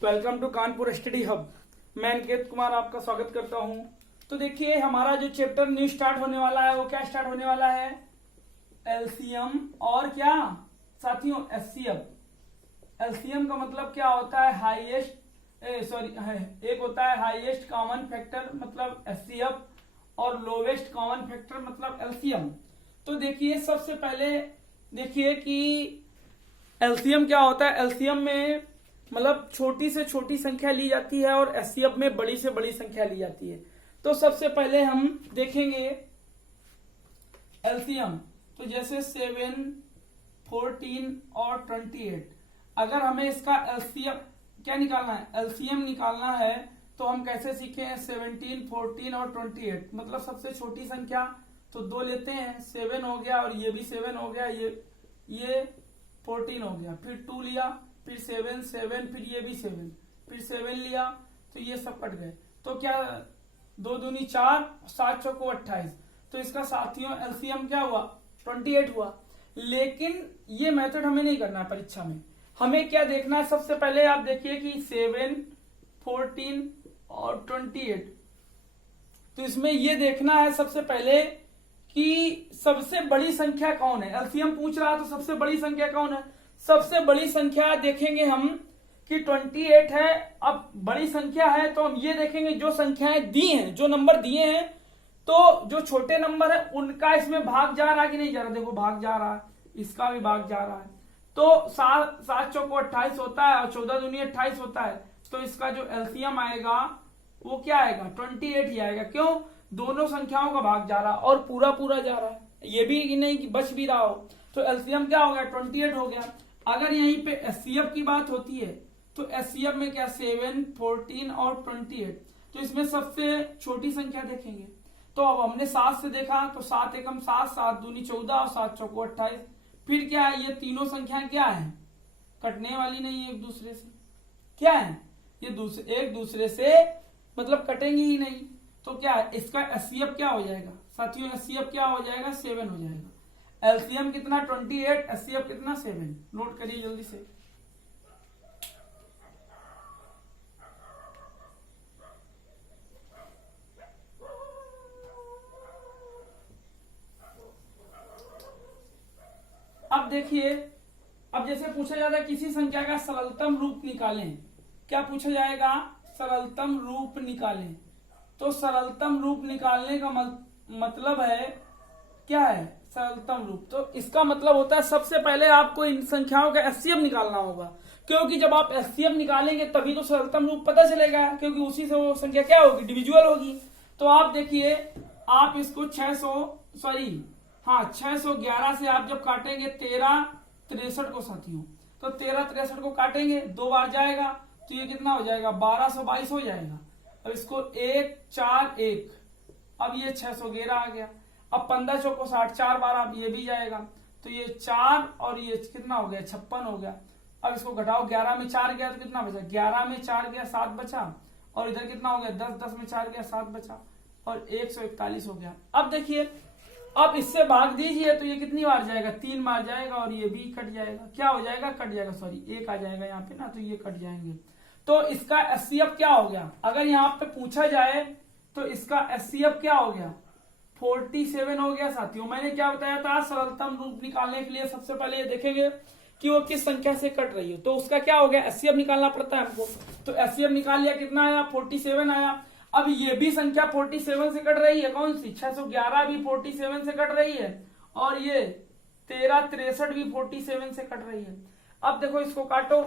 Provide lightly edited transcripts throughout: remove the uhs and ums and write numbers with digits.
Welcome to Kanpur study hub. मैं अंकित कुमार आपका स्वागत करता हूं। तो देखिए हमारा जो चैप्टर न्यू स्टार्ट होने वाला है वो क्या स्टार्ट होने वाला है, एलसीएम और क्या साथियों, एचसीएफ। एलसीएम का मतलब क्या होता है, एक होता है हाईएस्ट कॉमन फैक्टर मतलब एचसीएफ और लोवेस्ट कॉमन फैक्टर मतलब एलसीएम। तो देखिए सबसे पहले देखिए कि एलसीएम क्या होता है। एलसीएम में मतलब छोटी से छोटी संख्या ली जाती है और एचसीएफ में बड़ी से बड़ी संख्या ली जाती है। तो सबसे पहले हम देखेंगे एलसीएम। तो जैसे 7, 14 और 28, अगर हमें इसका एलसीएम क्या निकालना है, एलसीएम निकालना है, तो हम कैसे सीखे हैं, 17, 14 और 28। मतलब सबसे छोटी संख्या तो 2 लेते हैं, 7 हो गया और ये भी 7 हो गया, ये 14 हो गया, फिर 2 लिया, फिर 7, 7, फिर ये भी 7, फिर 7 लिया, तो ये सब कट गए। तो क्या 2 दूनी 4, 7 चौको 28। तो इसका साथियों एलसीएम क्या हुआ, 28 हुआ। लेकिन ये मेथड हमें नहीं करना है परीक्षा में। हमें क्या देखना है, सबसे पहले आप देखिए कि 7, 14 और 28। तो इसमें ये देखना है सबसे पहले कि सबसे बड़ी संख्या कौन है। एलसीएम पूछ रहा है तो सबसे बड़ी संख्या कौन है। सबसे बड़ी संख्या देखेंगे हम कि 28 है। अब बड़ी संख्या है तो हम ये देखेंगे जो संख्याएं दी हैं, जो नंबर दिए हैं, तो जो छोटे नंबर है उनका इसमें भाग जा रहा है कि नहीं जा रहा। देखो भाग जा रहा है, इसका भी भाग जा रहा है। तो 7 चौको 28 होता है और 14 दूनी 28 होता है। तो इसका जो एलसीएम आएगा वो क्या आएगा, 28 ही आएगा। क्यों, दोनों संख्याओं का भाग जा रहा है और पूरा पूरा जा रहा है, ये भी नहीं कि बच भी रहा हो। तो एलसीएम क्या हो गया, 28 हो गया। अगर यहीं पे एचसीएफ की बात होती है तो एचसीएफ में क्या 7, 14 और 28। तो इसमें सबसे छोटी संख्या देखेंगे। तो अब हमने 7 से देखा तो 7 एकम 7, 7 दूनी 14 और 7 चौको 28। फिर क्या है, ये तीनों संख्याएं क्या है, कटने वाली नहीं है एक दूसरे से। क्या है, ये एक दूसरे से मतलब कटेंगे ही नहीं। तो क्या है, इसका एचसीएफ क्या हो जाएगा साथियों, एचसीएफ क्या हो जाएगा, 7 हो जाएगा। एलसीएम कितना 28, एचसीएफ कितना 7। नोट करिए जल्दी से। अब देखिए, अब जैसे पूछा जाता है किसी संख्या का सरलतम रूप निकालें। क्या पूछा जाएगा, सरलतम रूप निकालें। तो सरलतम रूप निकालने का मतलब है क्या है, सरलतम रूप। तो इसका मतलब होता है सबसे पहले आपको इन संख्याओं का एचसीएफ निकालना होगा, क्योंकि जब आप एचसीएफ निकालेंगे तभी तो सरलतम रूप पता चलेगा, क्योंककि उसी से वो संख्या क्या होगी, डिविजुअल होगी। तो आप देखिए, आप इसको 611 से आप जब काटेंगे 1363 को साथियों, तो 1363 को काटेंगे, 2 बार जाएगा तो ये कितना हो जाएगा, 1222 हो जाएगा। अब इसको 1, 4, 1, अब ये 611 आ गया। अब 15 चौको 60, 4 बार अब ये भी जाएगा, तो ये 4 और ये कितना हो गया, 56 हो गया। अब इसको घटाओ, 11 में 4 गया तो कितना बचा, 11 में 4 गया 7 बचा, और इधर कितना हो गया 10, 10 में 4 गया 7 बचा, और 141 हो गया। अब देखिए, अब इससे भाग दीजिए तो ये कितनी बार जाएगा, 3 बार जाएगा, और ये भी कट जाएगा। क्या हो जाएगा, कट जाएगा, सॉरी 1 आ जाएगा यहाँ पे ना, तो ये कट जाएंगे। तो इसका एचसीएफ क्या हो गया, अगर यहाँ पे पूछा जाए तो इसका एचसीएफ क्या हो गया, 47 हो गया साथियों। मैंने क्या बताया था, सरलतम रूप निकालने के लिए सबसे पहले ये देखेंगे कि वो किस संख्या से कट रही है। तो उसका क्या हो गया, एचसीएफ निकालना पड़ता है हमको। तो एचसीएफ निकाल लिया, कितना आया, 47 आया। अब ये भी संख्या 47 से कट रही है, कौन सी, 611 भी 47 से कट रही है, और ये 1363 भी 47 से कट रही है। अब देखो इसको काटो,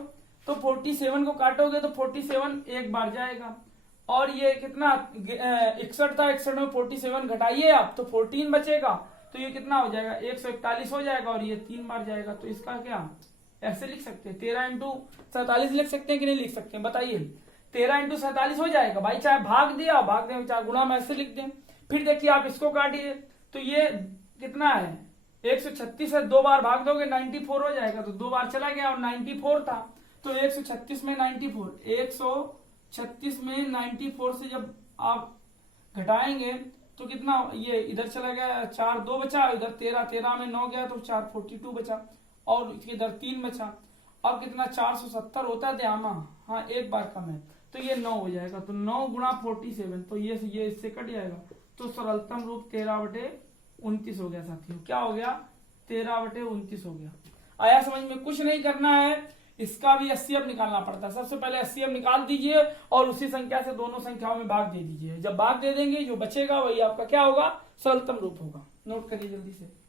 तो 47 को काटोगे तो 47 एक बार जाएगा, और ये कितना 61 था, 61 में 47 घटाइए आप तो 14 बचेगा, तो ये कितना हो जाएगा, 141 हो जाएगा, और ये 3 बार जाएगा। तो इसका क्या ऐसे लिख सकते हैं, 13 × 47 लिख सकते हैं कि नहीं लिख सकते हैं, बताइए। 13 × 47 हो जाएगा भाई, चाहे भाग दिया, भाग दे, चाहे गुणा में ऐसे लिख दें। फिर देखिए आप इसको काटिए, तो ये कितना है, 136 है, 2 बार भाग दोगे 94 हो जाएगा, तो 2 बार चला गया और 94 था। तो 136 में 94, 136 में 94 से जब आप घटाएंगे तो कितना, ये इधर चला गया, 4 2 बचा, इधर 13 में 9 गया तो 4 42 बचा, और इधर 3 बचा। अब कितना 470 होता है द्यामा, हाँ एक बार कम है, तो ये 9 हो जाएगा। तो 9 गुणा 47, तो ये इससे कट जाएगा, तो सरलतम रूप 13/29 हो गया साथियों। क्या हो गया? 13/29 हो गया। आया समझ में? कुछ नहीं करना है, इसका भी HCF निकालना पड़ता है। सबसे पहले HCF निकाल दीजिए और उसी संख्या से दोनों संख्याओं में भाग दे दीजिए। जब भाग दे देंगे जो बचेगा वही आपका क्या होगा? सरलतम रूप होगा। नोट करिए जल्दी से।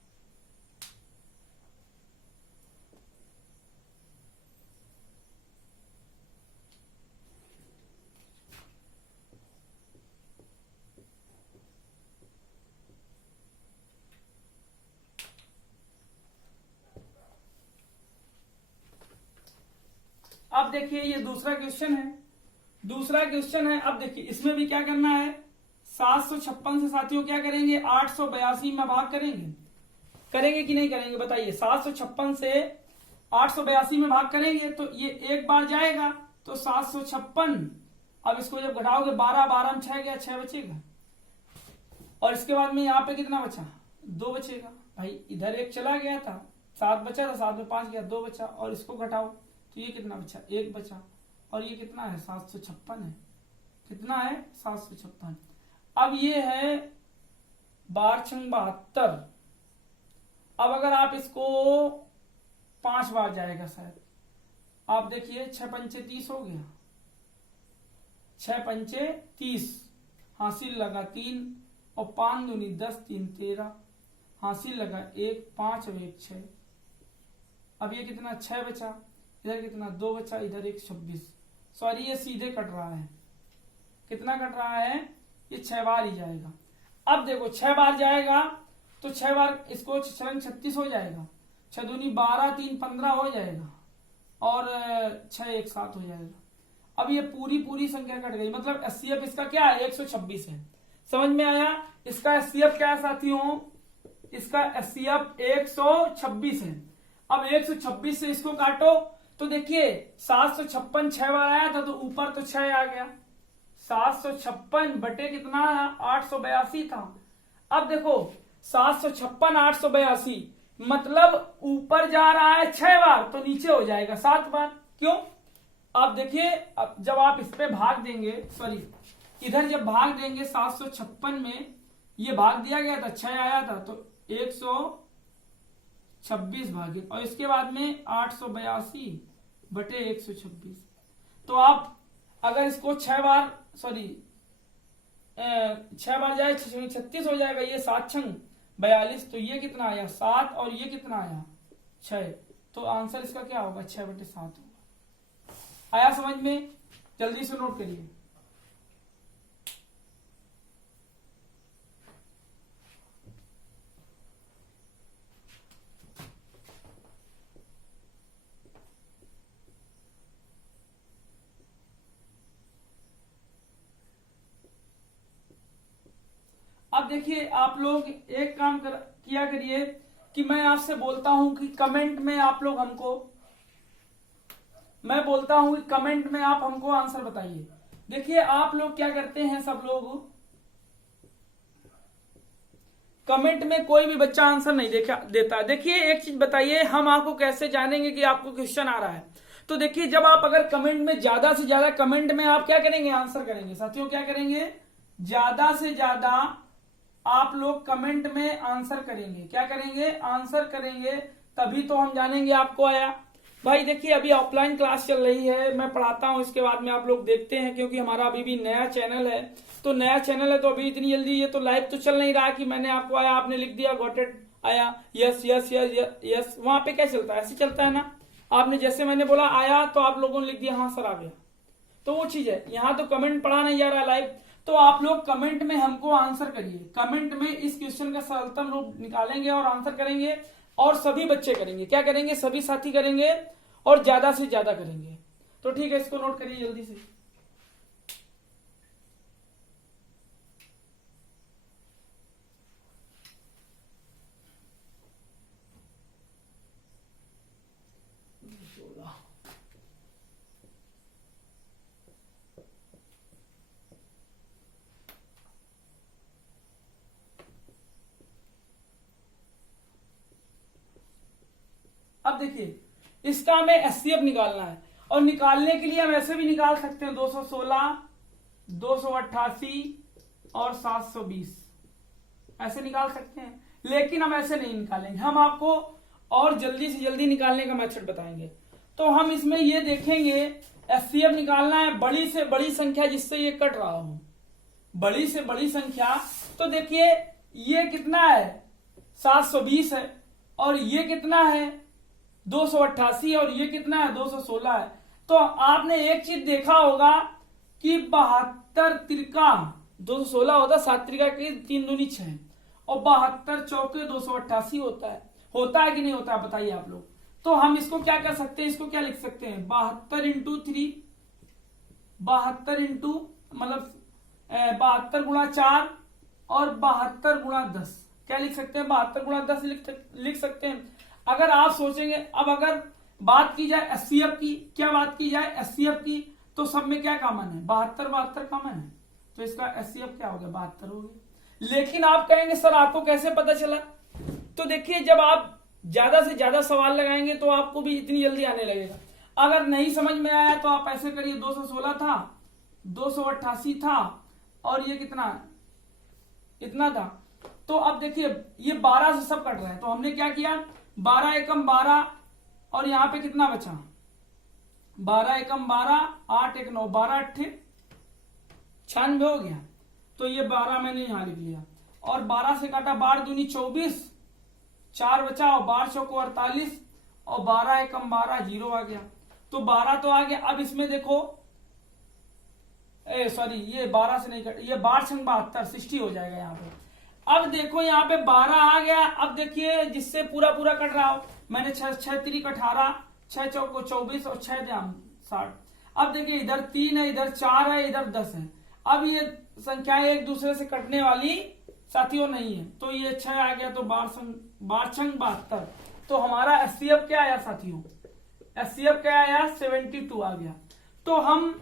अब देखिए ये दूसरा क्वेश्चन है। अब देखिए इसमें भी क्या करना है, 756 से साथियों क्या करेंगे? 882 में भाग करेंगे कि नहीं करेंगे बताइए? 756 से 882 में भाग करेंगे तो ये एक बार जाएगा, तो 756। अब इसको जब घटाओगे 12 में 6 गया, 6 बचेगा। और इसके बाद में यहाँ पे कितना बचा? 2 बचेगा। भाई इधर एक चला गया था, 7 बचा था, 7 में 5 गया, 2 बचा। और इसको घटाओ तो ये कितना बचा? 1 बचा। और ये कितना है? 756 है। कितना है? 756। अब ये है 12×72। अब अगर आप इसको 5 बार जाएगा शायद, आप देखिए 6×5 = 30 हो गया। 6×5 = 30, हासिल लगा 3 और 5 दूनी 10, 3 13, हासिल लगा 1, 5 और 1 6। अब ये कितना? 6 बचा। इधर कितना? 2 बचा। इधर 1 26। सॉरी ये सीधे कट रहा है। कितना कट रहा है? ये 6 बार ही जाएगा। अब देखो 6 बार जाएगा तो 6 बार इसको 36 हो जाएगा। 6 दूनी 12, 3 15 हो जाएगा। और 6 1 7 हो जाएगा। अब ये पूरी संख्या कट गई, मतलब HCF इसका क्या है? 126 है। समझ में आया? इसका HCF क्या है साथियों? इसका HCF 126 है। अब 126 से इसको काटो तो देखिए 756 6 बार आया था, तो ऊपर तो 6 आ गया। 756 बटे कितना? 882 था। अब देखो 756 882, मतलब ऊपर जा रहा है 6 बार, तो नीचे हो जाएगा 7 बार। क्यों? अब देखिए, अब जब आप इस पे भाग देंगे, सॉरी इधर जब भाग देंगे 756 में, ये भाग दिया गया था, 6 आया था, तो 126 भागे, और इसके बाद में 882 बटे 126। तो आप अगर इसको 6 बार, सॉरी 6 बार जाए 36 हो जाएगा। ये 7×6 = 42, तो ये कितना आया? 7, और ये कितना आया? 6। तो आंसर इसका क्या होगा? 6/7 होगा। आया समझ में? जल्दी से नोट करिए। अब देखिए आप लोग एक काम किया करिए कि मैं आपसे बोलता हूं कि कमेंट में आप लोग हमको, मैं बोलता हूं कि कमेंट में आप हमको आंसर बताइए। देखिए आप लोग क्या करते हैं, सब लोग कमेंट में कोई भी बच्चा आंसर नहीं देता। देखिए एक चीज बताइए, हम आपको कैसे जानेंगे कि आपको क्वेश्चन आ रहा है? तो देखिए जब आप अगर कमेंट में ज्यादा से ज्यादा कमेंट में आप क्या करेंगे? आंसर करेंगे। साथियों क्या करेंगे? ज्यादा से ज्यादा आप लोग कमेंट में आंसर करेंगे। क्या करेंगे? आंसर करेंगे, तभी तो हम जानेंगे आपको आया। भाई देखिए अभी ऑफलाइन क्लास चल रही है, मैं पढ़ाता हूं, इसके बाद में आप लोग देखते हैं, क्योंकि हमारा अभी भी नया चैनल है। तो नया चैनल है तो अभी इतनी जल्दी ये तो लाइव तो चल नहीं रहा कि मैंने आपको आया, आपने लिख दिया गॉट इट, आया, यस यस यस यस। वहां पे क्या चलता है? ऐसे चलता है ना। आपने जैसे मैंने बोला आया तो आप लोगों ने लिख दिया हाँ सर आ गया, तो वो चीज है। यहाँ तो कमेंट पढ़ा नहीं जा रहा लाइव, तो आप लोग कमेंट में हमको आंसर करिए। कमेंट में इस क्वेश्चन का सरलतम रूप निकालेंगे और आंसर करेंगे, और सभी बच्चे करेंगे। क्या करेंगे? सभी साथी करेंगे, और ज्यादा से ज्यादा करेंगे। तो ठीक है, इसको नोट करिए जल्दी से। अब देखिए इसका हमें एचसीएफ निकालना है, और निकालने के लिए हम ऐसे भी निकाल सकते हैं 216, 288 और 720, ऐसे निकाल सकते हैं। लेकिन हम ऐसे नहीं निकालेंगे, हम आपको और जल्दी से जल्दी निकालने का मेथड बताएंगे। तो हम इसमें ये देखेंगे, एचसीएफ निकालना है बड़ी से बड़ी संख्या जिससे ये कट रहा हो, बड़ी से बड़ी संख्या। तो देखिए ये कितना है 720 है, और ये कितना है 288, और ये कितना है 216 है। तो आपने एक चीज देखा होगा कि 72 तिरका 216 होता है, 7 तिरका के 3 दूनी 6, और 72 चौके 288 होता है कि नहीं होता है, बताइए आप लोग। तो हम इसको क्या कर सकते हैं, इसको क्या लिख सकते हैं 72 इंटू 3, 72 इंटू मतलब 72 गुणा 4 और 72 गुणा 10, क्या लिख सकते हैं 72 गुणा 10 लिख सकते हैं। अगर आप सोचेंगे, अब अगर बात की जाए एचसीएफ की, क्या बात की जाए एचसीएफ की, तो सब में क्या कॉमन है 72 कॉमन है, तो इसका एचसीएफ क्या हो गया 72 हो गया। लेकिन आप कहेंगे सर आपको कैसे पता चला, तो देखिए जब आप ज्यादा से ज्यादा सवाल लगाएंगे तो आपको भी इतनी जल्दी आने लगेगा। अगर नहीं समझ में आया तो आप ऐसे करिए 216 था, 288 था, और ये कितना इतना था। तो अब देखिए ये 12 से सब कट रहा है, तो हमने क्या किया 12 एकम 12, और यहां पे कितना बचा 12 एकम 12, 8 एक 9, 12 अट्ठे 96 हो गया। तो ये 12 मैंने यहां लिख लिया, और 12 से काटा 12 दूनी 24, 4 बचा, और 12 चौको 48, और 12 एकम 12 0 आ गया। तो 12 तो आ गया। अब इसमें देखो सॉरी ये 12 से नहीं कट, ये 12 छंग 72 60 हो जाएगा यहाँ पे। अब देखो यहाँ पे 12 आ गया। अब देखिए जिससे पूरा पूरा कट रहा हो, मैंने 6 3 18, 6 चौको 24 और 6 जाम 60। अब देखिए इधर 3 है, इधर 4 है, इधर 10 है। अब ये संख्याएं एक दूसरे से कटने वाली साथियों नहीं है, तो ये 6 आ गया, तो 12 छंग 72। तो हमारा एचसीएफ क्या आया साथियों, एचसीएफ क्या आया 72 आ गया। तो हम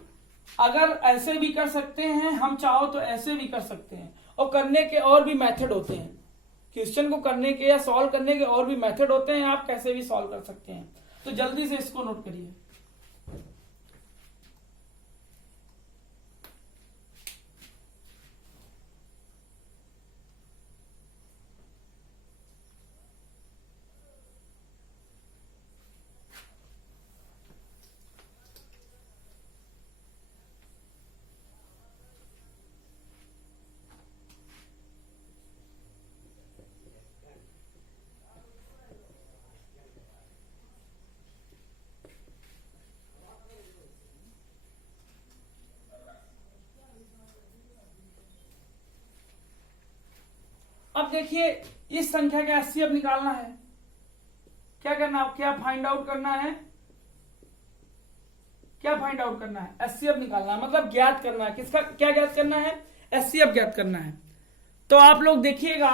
अगर ऐसे भी कर सकते हैं, हम चाहो तो ऐसे भी कर सकते हैं, और करने के और भी मेथड होते हैं। क्वेश्चन को करने के या सॉल्व करने के और भी मेथड होते हैं, आप कैसे भी सॉल्व कर सकते हैं। तो जल्दी से इसको नोट करिए। अब देखिए इस संख्या का एचसीएफ निकालना है, क्या करना, क्या फाइंड आउट करना है, क्या फाइंड आउट करना है एचसीएफ निकालना है, मतलब ज्ञात करना है। किसका क्या ज्ञात करना है, एचसीएफ ज्ञात करना है। तो आप लोग देखिएगा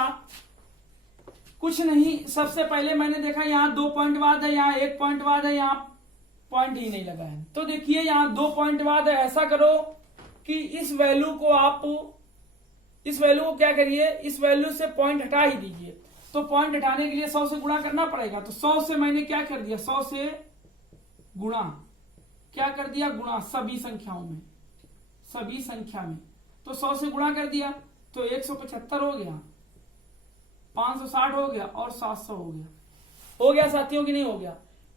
कुछ नहीं, सबसे पहले मैंने देखा यहाँ 2 पॉइंट बाद है, यहाँ 1 पॉइंट बाद है, यहाँ पॉइंट ही नहीं लगा है। तो देखिए यहाँ 2 पॉइंट बाद है, ऐसा करो कि इस वैल्यू को क्या करिए, इस वैल्यू से पॉइंट हटा ही दीजिए। तो पॉइंट हटाने के लिए 100 से गुणा करना पड़ेगा। तो 100 से मैंने क्या कर दिया, 100 से गुणा, क्या कर दिया गुणा, सभी संख्याओं में, सभी संख्या में। तो 100 से गुणा कर दिया तो 175 हो गया, 560 हो गया, और 700 हो गया साथियों की नहीं हो गया।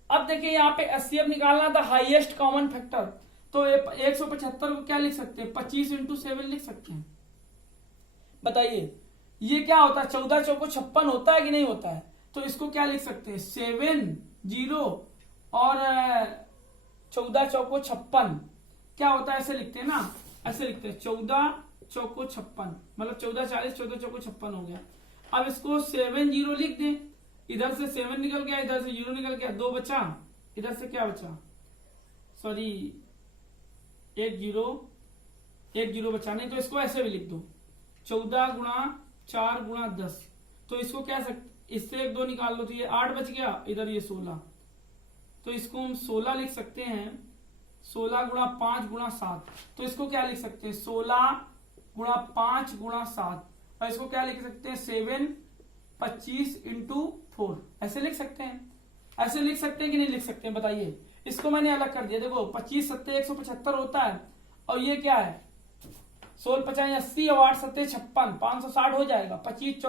अब देखिए यहाँ पे एचसीएफ निकालना था, हाईएस्ट कॉमन फैक्टर। तो 175 को क्या लिख सकते हैं 25 इंटू 7 लिख सकते हैं। बताइए ये क्या होता है, 14 चौको 56 होता है कि नहीं होता है। तो इसको क्या लिख सकते हैं 7 0 और 14 चौको 56 क्या होता है, ऐसे लिखते हैं ना, ऐसे लिखते हैं 14 चौको 56, मतलब 14 40, 14 चौको 56 हो गया। अब इसको 7 0 लिख दें, इधर से 7 निकल गया, इधर से 0 निकल गया, 2 बचा, इधर से क्या बचा, सॉरी 1 0 बचा, नहीं तो इसको ऐसे भी लिख दो 14 गुणा 4 गुणा 10। तो इसको क्या इससे 1 2 निकाल लो, तो ये 8 बच गया, इधर ये 16। तो इसको हम 16 लिख सकते हैं, 16 गुणा 5 गुणा 7। तो इसको क्या लिख सकते हैं 16 गुणा 5 गुणा 7, और इसको क्या लिख सकते हैं 7 25 इंटू 4, ऐसे लिख सकते हैं। ऐसे लिख सकते हैं कि नहीं लिख सकते हैं बताइए। इसको मैंने अलग कर दिया, देखो 25 सत्ते 175 होता है, और ये क्या है 16 50 80 और 8 सत्ते 56 560 हो जाएगा। 25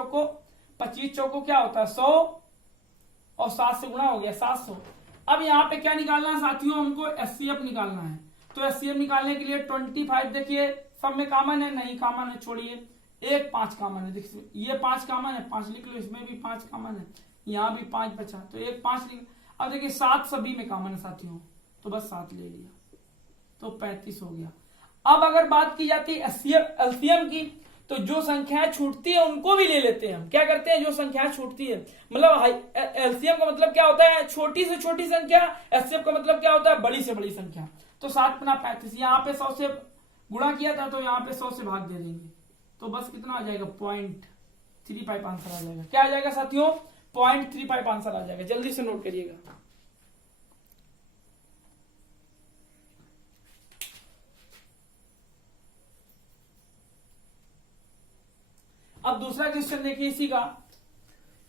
चौको क्या होता है 100 और 7 से गुणा हो गया 700। अब यहाँ पे क्या निकालना है साथियों, हमको एचसीएफ निकालना है। तो एचसीएफ निकालने के लिए 25 देखिए सब में कॉमन है, नहीं कॉमन है छोड़िए, एक 5 कॉमन है, देखिए ये 5 कॉमन है 5 लिख लो, इसमें भी 5 कॉमन है, यहाँ भी 5 बचा तो एक 5 लिख। अब देखिए 7 सभी में कॉमन है साथियों, तो बस 7 ले लिया तो 35 हो गया। अब अगर बात की जाती है एलसीएम की, तो जो संख्याएं छूटती है उनको भी ले लेते हैं हम। क्या करते हैं, जो संख्याएं छूटती है, मतलब एलसीएम का मतलब क्या होता है छोटी से छोटी संख्या, एचसीएफ का मतलब क्या होता है बड़ी से बड़ी संख्या। तो 7 गुना 35, यहाँ पे 100 से गुणा किया था तो यहाँ पे 100 से भाग दे देंगे, तो बस कितना आ जाएगा 0.35 आंसर आ जाएगा। क्या आ जाएगा साथियों 0.35 आंसर आ जाएगा, जल्दी से नोट करिएगा। अब दूसरा क्वेश्चन देखिए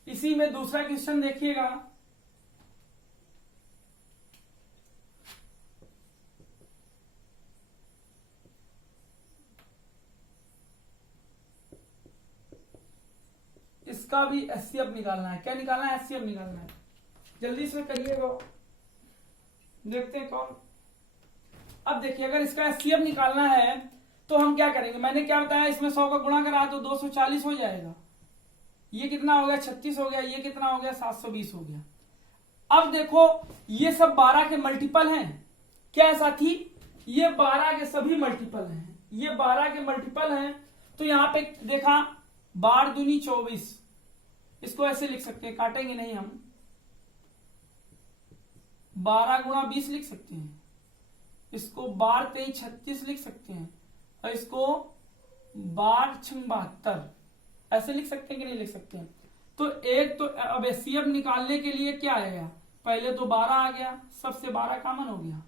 इसी में दूसरा क्वेश्चन देखिएगा। इसका भी एचसीएफ निकालना है। क्या निकालना है, एचसीएफ निकालना है, जल्दी से करिएगा, देखते हैं कौन। अब देखिए अगर इसका एचसीएफ निकालना है तो हम क्या करेंगे, मैंने क्या बताया इसमें 100 का गुणा करा तो 240 हो जाएगा, ये कितना हो गया 36 हो गया, ये कितना हो गया 720 हो गया। अब देखो ये सब 12 के मल्टीपल हैं, क्या है साथी, ये 12 के सभी मल्टीपल हैं, ये 12 के मल्टीपल हैं। तो यहां पे देखा 12 दूनी 24, इसको ऐसे लिख सकते हैं, काटेंगे नहीं हम, 12 गुणा 20 लिख सकते हैं, इसको 12 23 36 लिख सकते हैं, और इसको 12 6 72 ऐसे लिख सकते हैं कि नहीं लिख सकते हैं। तो एक तो अब एचसीएफ निकालने के लिए क्या आएगा, पहले तो 12 आ गया, सबसे 12 कॉमन हो गया।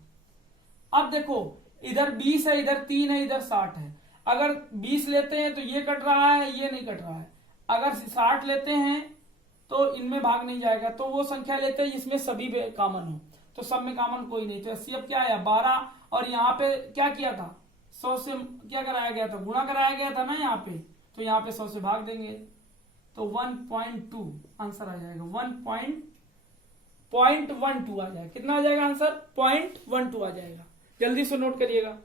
अब देखो इधर 20 है, इधर 3 है, इधर 60 है, अगर 20 लेते हैं तो ये कट रहा है, ये नहीं कट रहा है, अगर 60 लेते हैं तो इनमें भाग नहीं जाएगा, तो वो संख्या लेते हैं जिसमें सभी कॉमन हो, तो सब में कॉमन कोई नहीं, तो एचसीएफ क्या आया 12। और यहाँ पे क्या किया था 100 से क्या कराया गया था, गुणा कराया गया था ना यहाँ पे, तो यहाँ पे 100 से भाग देंगे तो 1.2 आंसर आ जाएगा, 1.12 आ जाएगा। कितना आ जाएगा आंसर 0.12 आ जाएगा, जल्दी से नोट करिएगा।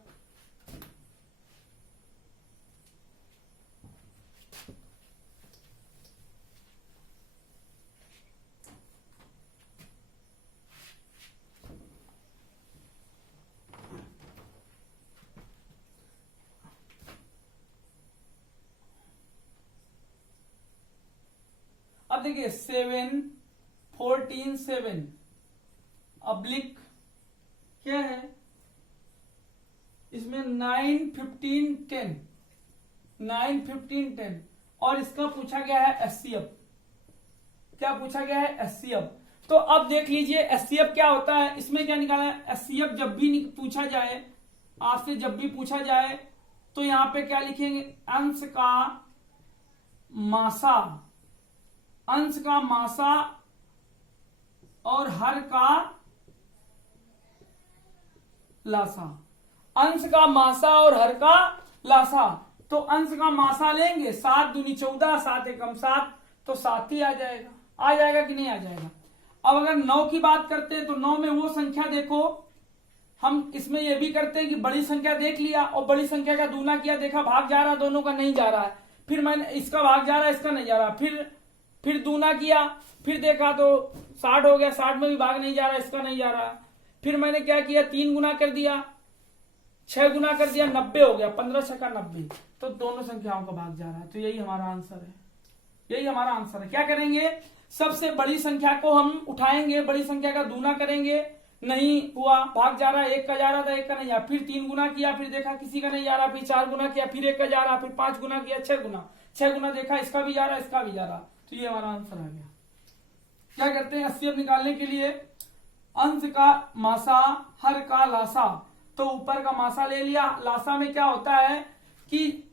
अब देखिए 7 14 7 अब्लिक क्या है, इसमें 9 15 10 9 15 10 और इसका पूछा गया है एचसीएफ। क्या पूछा गया है एचसीएफ। तो अब देख लीजिए एचसीएफ क्या होता है, इसमें क्या निकाला है एचसीएफ। जब भी पूछा जाए आपसे, जब भी पूछा जाए तो यहां पे क्या लिखेंगे, अंश का मासा, अंश का मासा और हर का लासा, अंश का मासा और हर का लासा। तो अंश का मासा लेंगे 7 दूनी 14 7 एकम 7, तो 7 ही आ जाएगा। आ जाएगा कि नहीं आ जाएगा। अब अगर 9 की बात करते हैं तो 9 में वो संख्या देखो, हम इसमें ये भी करते हैं कि बड़ी संख्या देख लिया और बड़ी संख्या का दूना किया, देखा भाग जा रहा, दोनों का नहीं जा रहा है, फिर मैंने इसका भाग जा रहा है, इसका नहीं जा रहा, फिर दूना किया, फिर देखा तो 60 हो गया, 60 में भी भाग नहीं जा रहा, इसका नहीं जा रहा, फिर मैंने क्या किया 3 गुना कर दिया, 6 गुना कर दिया, 90 हो गया, 15 6 का 90, तो दोनों संख्याओं का भाग जा रहा है। तो यही हमारा आंसर है, यही हमारा आंसर है। क्या करेंगे, सबसे बड़ी संख्या को हम उठाएंगे, बड़ी संख्या का दूना करेंगे, नहीं हुआ, भाग जा रहा है, 1 का जा रहा था 1 का नहीं जा, फिर 3 गुना किया, फिर देखा किसी का नहीं जा रहा, फिर 4 गुना किया, फिर 1 का जा रहा, फिर 5 गुना किया, 6 गुना देखा इसका भी जा रहा, इसका भी जा रहा, तो ये हमारा आंसर आ गया। क्या करते हैं एचसीएफ निकालने के लिए, अंश का मासा हर का लासा, तो ऊपर का मासा ले लिया, लासा में क्या होता है कि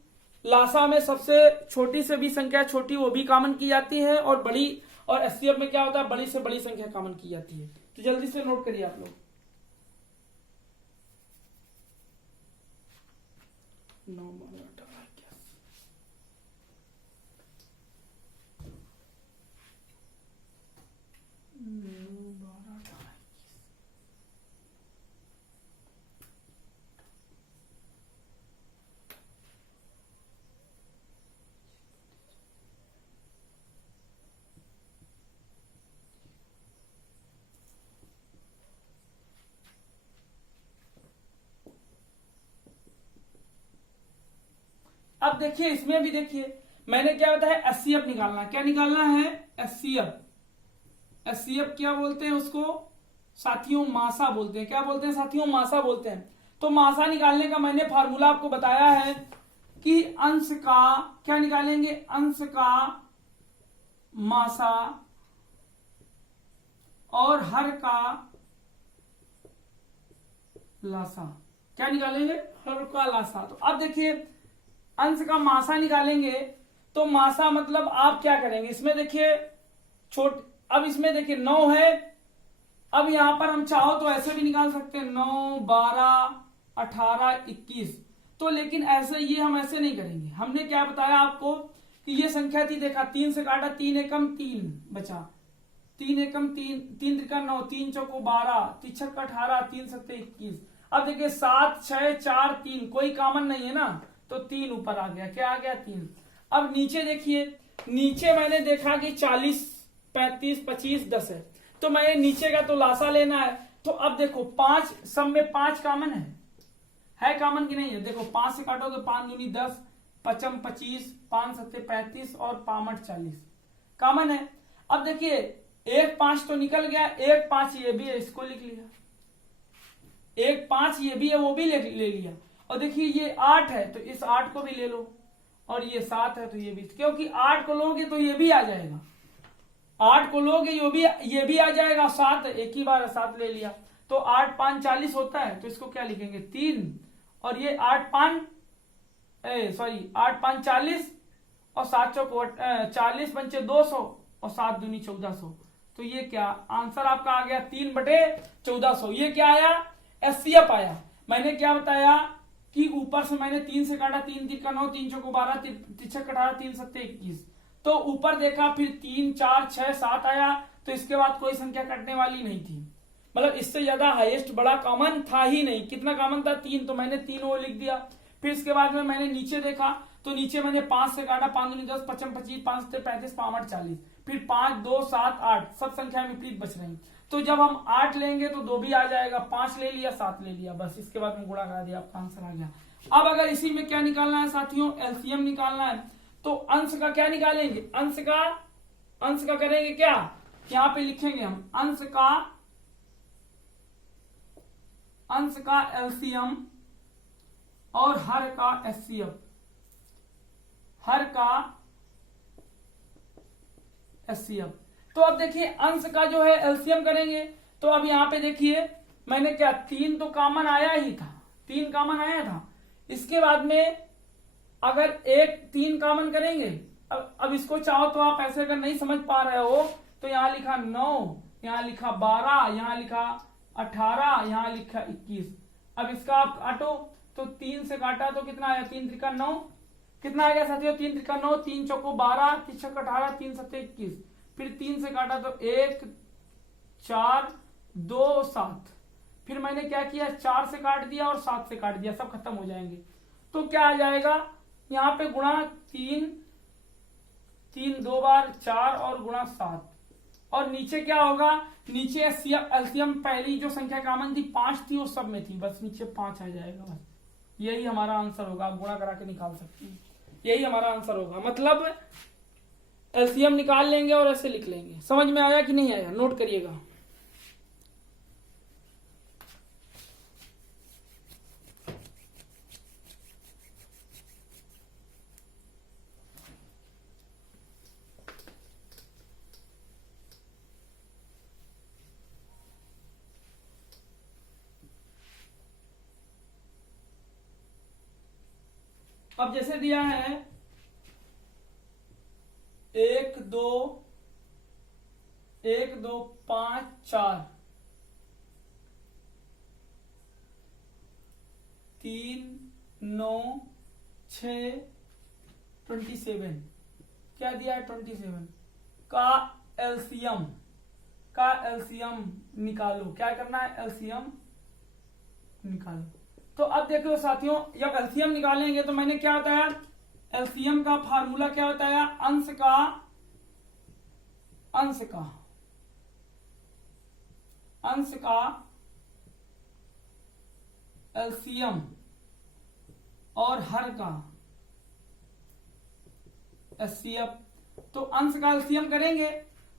लासा में सबसे छोटी से भी संख्या छोटी वो भी कॉमन की जाती है और बड़ी और एचसीएफ में क्या होता है, बड़ी से बड़ी संख्या कॉमन की जाती है। तो जल्दी से नोट करिए आप लोग। 9 12 18 21। अब देखिए इसमें भी देखिए मैंने क्या बताया, एचसीएफ निकालना। क्या निकालना है, एचसीएफ। एचसीएफ क्या बोलते हैं उसको साथियों, मासा बोलते हैं। क्या बोलते हैं साथियों, मासा बोलते हैं। तो मासा निकालने का मैंने फार्मूला आपको बताया है कि अंश का क्या निकालेंगे, अंश का मासा और हर का लासा। क्या निकालेंगे, हर का लासा। तो अब देखिए अंश का मासा निकालेंगे तो मासा मतलब आप क्या करेंगे, इसमें देखिए अब इसमें देखिए 9 है। अब यहां पर हम चाहो तो ऐसे भी निकाल सकते हैं 9 12 18 21। तो लेकिन ऐसे ये हम ऐसे नहीं करेंगे। हमने क्या बताया आपको कि ये संख्या थी, देखा 3 से काटा, 3 एकम 3 बचा, 3 एकम 3, 3 त्रिका 9, 3 चौको 12, 3 छक्का 18, 3 सत्ते 21। अब देखिए 7 6 4 3, कोई कॉमन नहीं है ना, तो 3 ऊपर आ गया। क्या आ गया, 3। अब नीचे देखिए, नीचे मैंने देखा कि 40 35 25 10 है, तो मैंने नीचे का तो लासा लेना है। तो अब देखो 5 सब में 5 कॉमन है कॉमन की नहीं है। देखो 5 से काटोगे 5 दूनी 10, 5 25, 5 सत्ते 35 और 5 40 कॉमन है। अब देखिए 1 5 तो निकल गया, 1 5 ये भी है, इसको लिख लिया। 1 5 ये भी है, वो भी ले लिया। और देखिए ये 8 है तो इस 8 को भी ले लो, और ये 7 है तो ये भी, क्योंकि 8 को लोगे तो ये भी आ जाएगा, 8 को लोगे ये भी आ जाएगा। 7 एक ही बार 7 ले लिया, तो 8 5 40 होता है, तो इसको क्या लिखेंगे 3। और ये 8 5 40 और 7 चौको 40 पंचे 200 और 7 दूनी 1400। तो ये क्या आंसर आपका आ गया, 3/1400। ये क्या आया, एचसीएफ आया। मैंने क्या बताया कि ऊपर से मैंने 3 से काटा, 3 3 का 9, 3 चौको 12, 3 छक्का 18, 3 सत्ते 21। तो ऊपर देखा, फिर 3 4 6 7 आया, तो इसके बाद कोई संख्या कटने वाली नहीं थी। मतलब इससे ज्यादा हाईएस्ट बड़ा कॉमन था ही नहीं। कितना कॉमन था, 3, तो मैंने 3 वो लिख दिया। फिर इसके बाद में मैंने नीचे देखा, तो नीचे मैंने 5 से काटा, 5 दूनी 10, 55 25, 5 सत्ते 35, 5 8 40, फिर 5 2 7 8, सब संख्या विपरीत बच रही। तो जब हम 8 लेंगे तो 2 भी आ जाएगा, 5 ले लिया, 7 ले लिया, बस इसके बाद में गुणा करा दिया, आपका आंसर आ गया। अब अगर इसी में क्या निकालना है साथियों, एलसीएम निकालना है, तो अंश का क्या निकालेंगे, अंश का करेंगे क्या, यहां पे लिखेंगे हम अंश का एलसीएम और हर का एचसीएफ, हर का एचसीएफ। तो अब देखिए अंश का जो है एलसीएम करेंगे, तो अब यहां पे देखिए मैंने क्या, 3 तो कॉमन आया ही था, 3 कॉमन आया था। इसके बाद में अगर 3 कॉमन करेंगे, अब इसको चाहो तो आप ऐसे अगर नहीं समझ पा रहे हो तो यहां लिखा 9, यहां लिखा 12, यहां लिखा 18, यहां लिखा 21। अब इसका आप काटो, तो 3 से काटा तो कितना आया, 3 त्रिका 9, कितना आ गया साथियों, 3 त्रिका 9, 3 चौको 12, 3 छक्का 18, 3 सत्ते 21। फिर 3 से काटा तो 1 4 2 7। फिर मैंने क्या किया, 4 से काट दिया और 7 से काट दिया, सब खत्म हो जाएंगे। तो क्या आ जाएगा, यहां पे गुणा 3 2 बार 4 और गुणा 7। और नीचे क्या होगा, नीचे एलसीएम पहली जो संख्या कॉमन थी 5 थी, वो सब में थी, बस नीचे 5 आ जाएगा। बस यही हमारा आंसर होगा, आप गुणा करा के निकाल सकते हैं, यही हमारा आंसर होगा। मतलब एलसीएम निकाल लेंगे और ऐसे लिख लेंगे। समझ में आया कि नहीं आया, नोट करिएगा। अब जैसे दिया है 1 2 1 2 5 4 3 9 6 27 क्या दिया है 27 का एलसीएम निकालो। क्या करना है एलसीएम निकालो। तो अब देखो साथियों जब एलसीएम निकालेंगे तो मैंने क्या बताया एलसीएम का फार्मूला क्या होता है अंश का एलसीएम और हर का एचसीएफ। तो अंश का एलसीएम करेंगे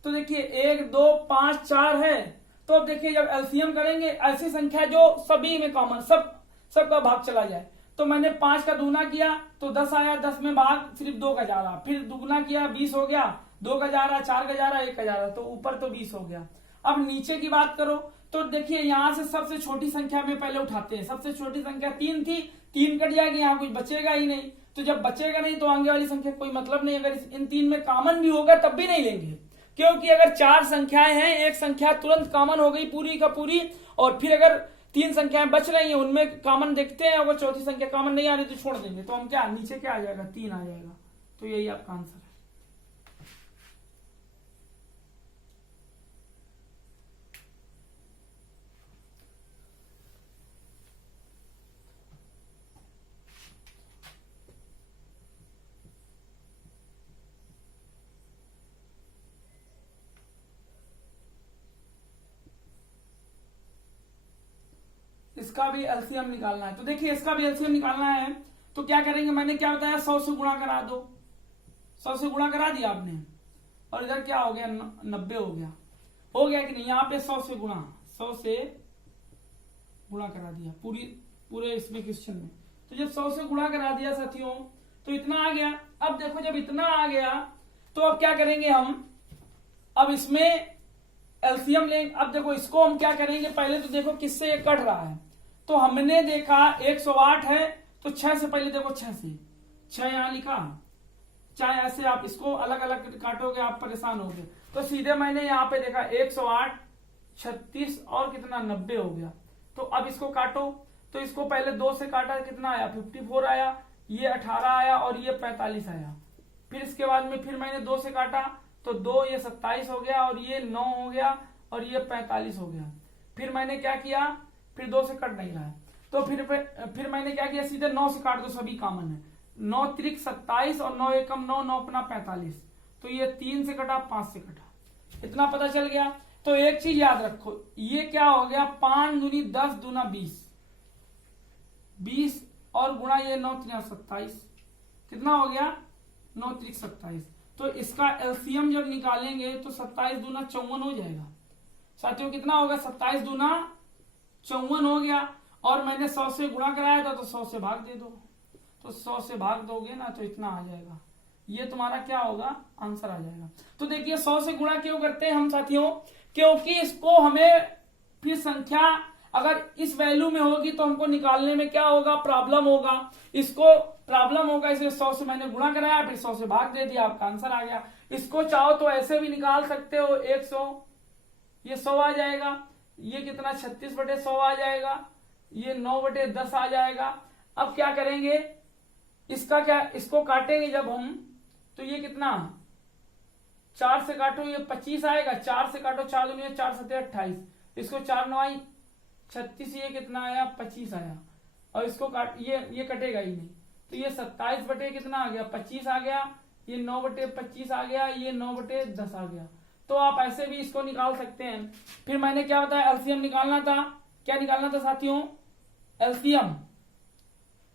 तो देखिए 1 2 5 4 है। तो अब देखिए जब एलसीएम करेंगे ऐसी संख्या जो सभी में कॉमन सबका भाग चला जाए। तो मैंने 5 का दूना किया तो 10 आया, 10 में भाग सिर्फ 2 का जा रहा, फिर दुगना किया 20 हो गया, 2 का जा रहा, 4 का जा रहा, 1 का जा रहा, तो ऊपर तो 20 हो गया। अब नीचे की बात करो तो देखिए यहां से सबसे छोटी संख्या में पहले उठाते हैं। सबसे छोटी संख्या 3 थी, 3 कट जाएगी, यहाँ कुछ बचेगा ही नहीं। तो जब बचेगा नहीं तो आगे वाली संख्या कोई मतलब नहीं। अगर इन 3 में कॉमन भी होगा तब भी नहीं लेंगे, क्योंकि अगर 4 संख्याएं हैं एक संख्या तुरंत कॉमन हो गई पूरी का पूरी, और फिर अगर 3 संख्याएं बच रही हैं उनमें कॉमन देखते हैं, अगर चौथी संख्या कॉमन नहीं आ रही तो छोड़ देंगे। तो हम क्या नीचे क्या आ जाएगा 3 आ जाएगा। तो यही आपका आंसर है। इसका भी एलसीएम निकालना है। तो देखिए इसका भी एलसीएम निकालना है तो क्या करेंगे मैंने क्या बताया 100 से गुणा करा दो। 100 से गुणा करा दिया आपने और इधर क्या हो गया 90 हो गया कि नहीं। यहाँ पे 100 से गुणा करा दिया पूरे इसमें क्वेश्चन में। तो जब 100 से गुणा करा दिया साथियों तो इतना आ गया। अब देखो जब इतना आ गया तो अब क्या करेंगे हम, अब इसमें एलसीएम लेंगे। अब देखो इसको हम क्या करेंगे, पहले तो देखो किससे ये कट रहा है। तो हमने देखा 108 है तो 6 से पहले देखो 6 से 6 यहां लिखा, चाहे ऐसे आप इसको अलग अलग काटोगे आप परेशान होगे। तो सीधे मैंने यहाँ पे देखा 108 36 और कितना 90 हो गया। तो अब इसको काटो तो इसको पहले 2 से काटा कितना आया 54 आया, ये 18 आया और ये 45 आया। फिर इसके बाद में फिर मैंने 2 से काटा तो 2 ये 27 हो गया और ये 9 हो गया और ये 45 हो गया। फिर मैंने क्या किया, फिर 2 से कट नहीं रहा है तो फिर मैंने क्या किया सीधे 9 से काट दो, सभी कॉमन है। 9 त्रिक 27 और 9 एकम 9 9 अपना 45। तो ये 3 से कटा 5 से कटा, इतना पता चल गया। तो एक चीज याद रखो ये क्या हो गया 5 दूनी 10 दूना 20 और गुणा ये 9 3 27 कितना हो गया 9 त्रिक 27। तो इसका एलसीएम जब निकालेंगे तो 27 दूना 54 हो जाएगा साथियों। कितना होगा 27 दूना 54 हो गया। और मैंने 100 से गुणा कराया था तो 100 से भाग दे दो। तो 100 से भाग दोगे ना तो इतना आ जाएगा, ये तुम्हारा क्या होगा आंसर आ जाएगा। तो देखिए 100 से गुणा क्यों करते हैं हम साथियों, क्योंकि इसको हमें फिर संख्या अगर इस वैल्यू में होगी तो हमको निकालने में क्या होगा प्रॉब्लम होगा, इसको प्रॉब्लम होगा। इसलिए 100 से मैंने गुणा कराया फिर 100 से भाग दे दिया, आपका आंसर आ गया। इसको चाहो तो ऐसे भी निकाल सकते हो 100, ये 100 आ जाएगा, ये कितना 36/100 आ जाएगा, ये 9/10 आ जाएगा। अब क्या करेंगे इसका क्या, इसको काटेंगे जब हम तो ये कितना 4 से काटो ये 25 आएगा, 4 से काटो 4 दूनी 4 7 28, इसको 4 9 36, ये कितना आया 25 आया। और इसको काट ये कटेगा ही नहीं तो ये 27 बटे कितना आ गया 25 आ गया, ये 9/25 आ गया, ये 9/10 आ गया। तो आप ऐसे भी इसको निकाल सकते हैं। फिर मैंने क्या बताया एलसीएम निकालना था, क्या निकालना था साथियों एलसीएम।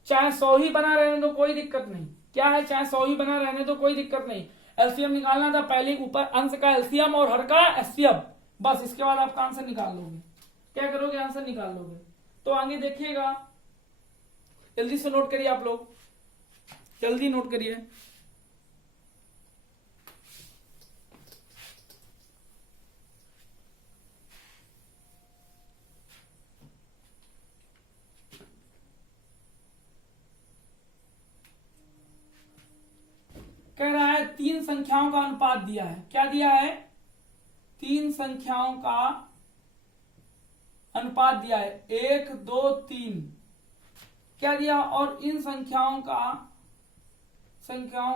चाहे 100 ही बना रहने तो कोई दिक्कत नहीं, क्या है चाहे 100 ही बना रहने तो कोई दिक्कत नहीं, एलसीएम निकालना था। पहले ऊपर अंश का एलसीएम और हर का एचसीएफ, बस इसके बाद आपका आंसर निकाल लोगे। क्या करोगे आंसर निकाल लोगे। तो आगे देखिएगा, जल्दी से नोट करिए आप लोग, जल्दी नोट करिए। कह रहा है 3 संख्याओं का अनुपात दिया है, क्या दिया है तीन संख्याओं का अनुपात दिया है, 1 2 3 क्या दिया, और इन संख्याओं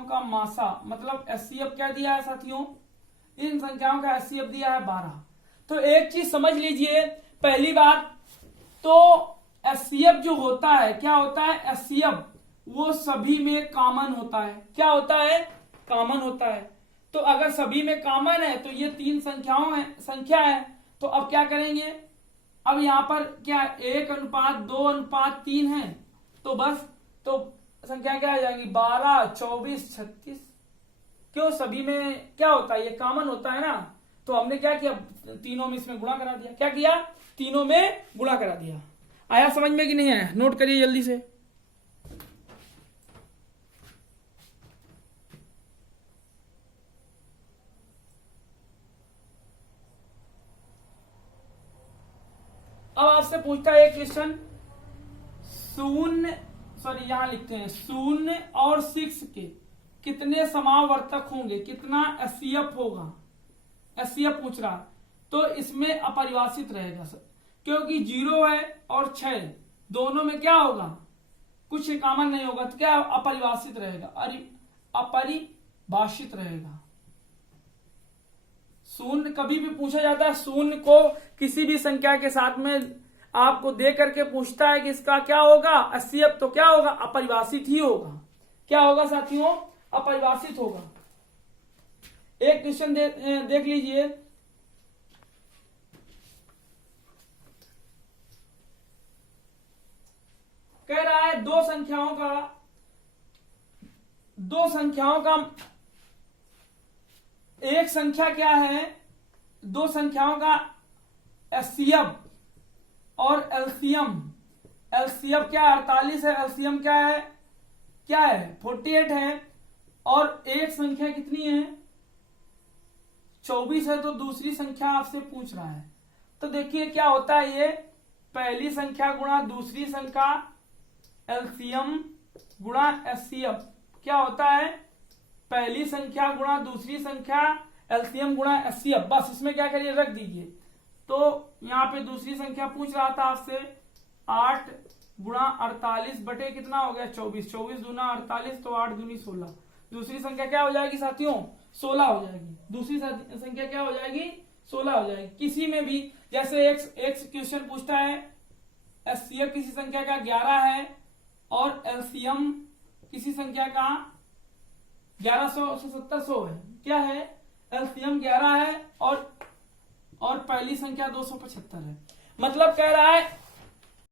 का मासा मतलब एचसीएफ क्या दिया है साथियों, इन संख्याओं का एचसीएफ दिया है 12। तो एक चीज समझ लीजिए, पहली बात तो एचसीएफ जो होता है, क्या होता है एचसीएफ, वो सभी में कॉमन होता है। क्या होता है, कॉमन होता है। तो अगर सभी में कॉमन है तो ये तीन संख्या है, तो अब क्या करेंगे, अब यहां पर क्या 1:2:3 है, तो बस तो संख्या क्या आ जाएगी 12 24 36। क्यों, सभी में क्या होता है, ये कॉमन होता है ना। तो हमने क्या किया, तीनों में इसमें गुणा करा दिया। क्या किया, तीनों में गुणा करा दिया। आया समझ में कि नहीं आया, नोट करिए जल्दी से। अब आपसे पूछता है एक क्वेश्चन, यहां लिखते हैं 0 और 6 के कितने समावर्तक होंगे, कितना एचसीएफ होगा, एचसीएफ पूछ रहा। तो इसमें अपरिभाषित रहेगा सर, क्योंकि 0 है और 6 दोनों में क्या होगा, कुछ कॉमन नहीं होगा, तो क्या अपरिभाषित रहेगा, अपरिभाषित रहेगा। 0 कभी भी पूछा जाता है, 0 को किसी भी संख्या के साथ में आपको दे करके पूछता है कि इसका क्या होगा एचसीएफ, तो क्या होगा, अपरिभाषित ही होगा। क्या होगा साथियों, अपरिभाषित होगा। एक क्वेश्चन देख लीजिए, कह रहा है दो संख्याओं का एक संख्या क्या है, दो संख्याओं का एचसीएफ और एलसीएम। एलसीएफ क्या है 48 है, एलसीएम क्या है 48 है, और एक संख्या कितनी है 24 है। तो दूसरी संख्या आपसे पूछ रहा है, तो देखिए क्या होता है, ये पहली संख्या गुणा दूसरी संख्या एलसीएम गुणा एचसीएफ क्या होता है, पहली संख्या गुणा दूसरी संख्या एलसीएम गुणा एचसीएफ। बस इसमें क्या करिए, रख दीजिए। तो यहाँ पे दूसरी संख्या पूछ रहा था आपसे 8 गुणा 48 बटे कितना हो गया 24, 24 दूना 48, तो 8 दूनी 16। दूसरी संख्या क्या हो जाएगी साथियों, 16 हो जाएगी। दूसरी संख्या क्या हो जाएगी, 16 हो जाएगी। किसी में भी जैसे एक क्वेश्चन पूछता है एचसीएफ किसी संख्या का 11 है और एलसीएम किसी संख्या का 1100 से 1700 है। क्या है, एलसीएम 11 है और पहली संख्या 275 है। मतलब कह रहा है